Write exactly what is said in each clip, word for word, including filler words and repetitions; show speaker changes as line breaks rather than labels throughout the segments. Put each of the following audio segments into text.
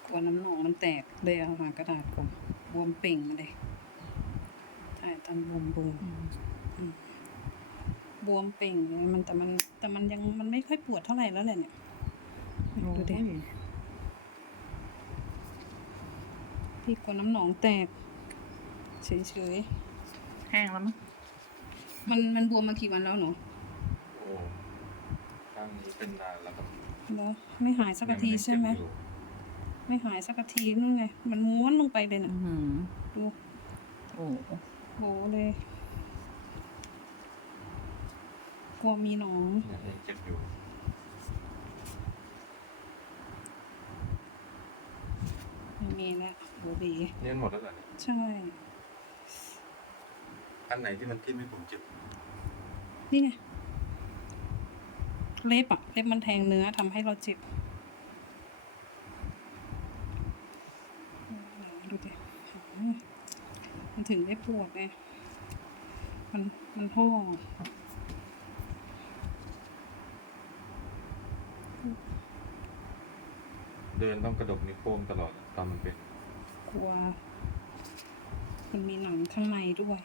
กลัวน้ำหนองมันแตกเลยเอาหากระดาษก่อนบวมเป่งมาเลยถ่ายตอนบวมบวมบวมเป่งเลยมันแต่มันแต่มันยังมันไม่ค่อยปวดเท่าไหร่แล้วแหละเนี่ยดูดิพี่กลัวน้ำหนองแตกเฉยๆ
แห้งแล้วมั้ง
มันมันบวมมากี่วันแล้วหนู
โอ้ข้างนี้เป็นนานแล้วครับ
แล้วไม่หายสักทีใช่ไหมไม่หายสักทีนู่นไงมันม้วนลงไปเลยนะดู
โอ้
โหเลยกลัวมีหนอง
ยังเจ็บอยู่
ไม่มีแล้วโหดี
เนี่ยหมดแล้วเหรอเนี่ย
ใช่
อันไหนที่มันทิ่มให้ผมเจ็บ
นี่ไงเล็บอะเล็บมันแทงเนื้อทำให้เราเจ็บดูดิมันถึงได้ปวดไงมันมันห่อ
เดินต้องกระดกนิ้วโป้งตลอดตอนมันเป็น
กลัวมันมีหนังข้างในด้วย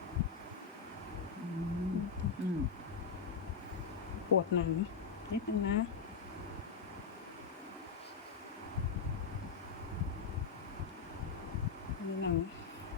ปวดหนังนิดนึงนะมีหนัง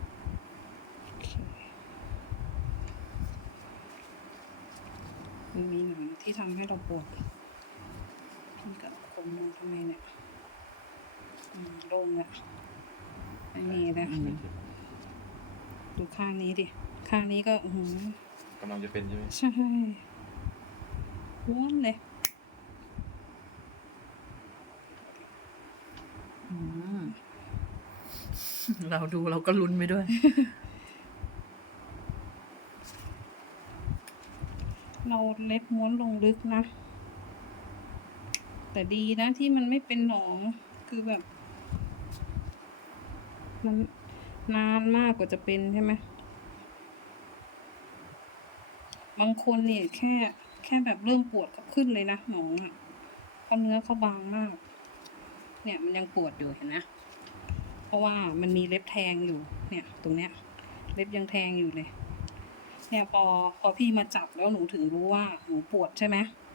มันมีหนังที่ทำให้เราปวดพี่กับคนมองทำไมเนี่ยโล่งอะไม่มีแล้วดูข้างนี้ดิข้างนี้ก็อื
กำลังจะเป็นใช่ไหม
ใช่ม้วนเลย
เราดูเราก็ลุ้นไปด้วย
เราเล็บม้วนลงลึกนะแต่ดีนะที่มันไม่เป็นหนองคือแบบมันนานมากกว่าจะเป็นใช่ไหมบางคนเนี่ยแค่แค่แบบเริ่มปวดก็ขึ้นเลยนะหนองอ่ะเพราะเนื้อเขาบางมากเนี่ยมันยังปวดอยู่เห็นนะเพราะว่ามันมีเล็บแทงอยู่เนี่ยตรงเนี้ยเล็บยังแทงอยู่เลยเนี่ยพอพอพี่มาจับแล้วหนูถึงรู้ว่าหนูปวดใช่ไหม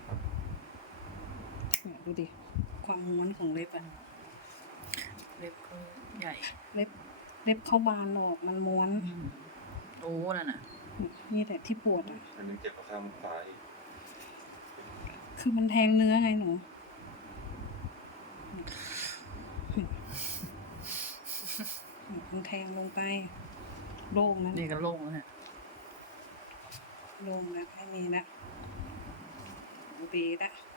เนี่ยดูดิความม้วนของเล็บอะ
เล็บก็ใหญ่
เล็บเล็บเขาบานออกมันม้วน
โอ้นั่นน่ะ
นี่แหละที่ปวดอ่ะ
มันยังเจ็บกว่าข้างซ้าย
คือมันแทงเนื้อไงหนูมันแทงลงไปโล่งนะ
นี่ก็โล่งแล้วเนี่ย
โล่งแล้วไม่มีแล้วดีแล้ว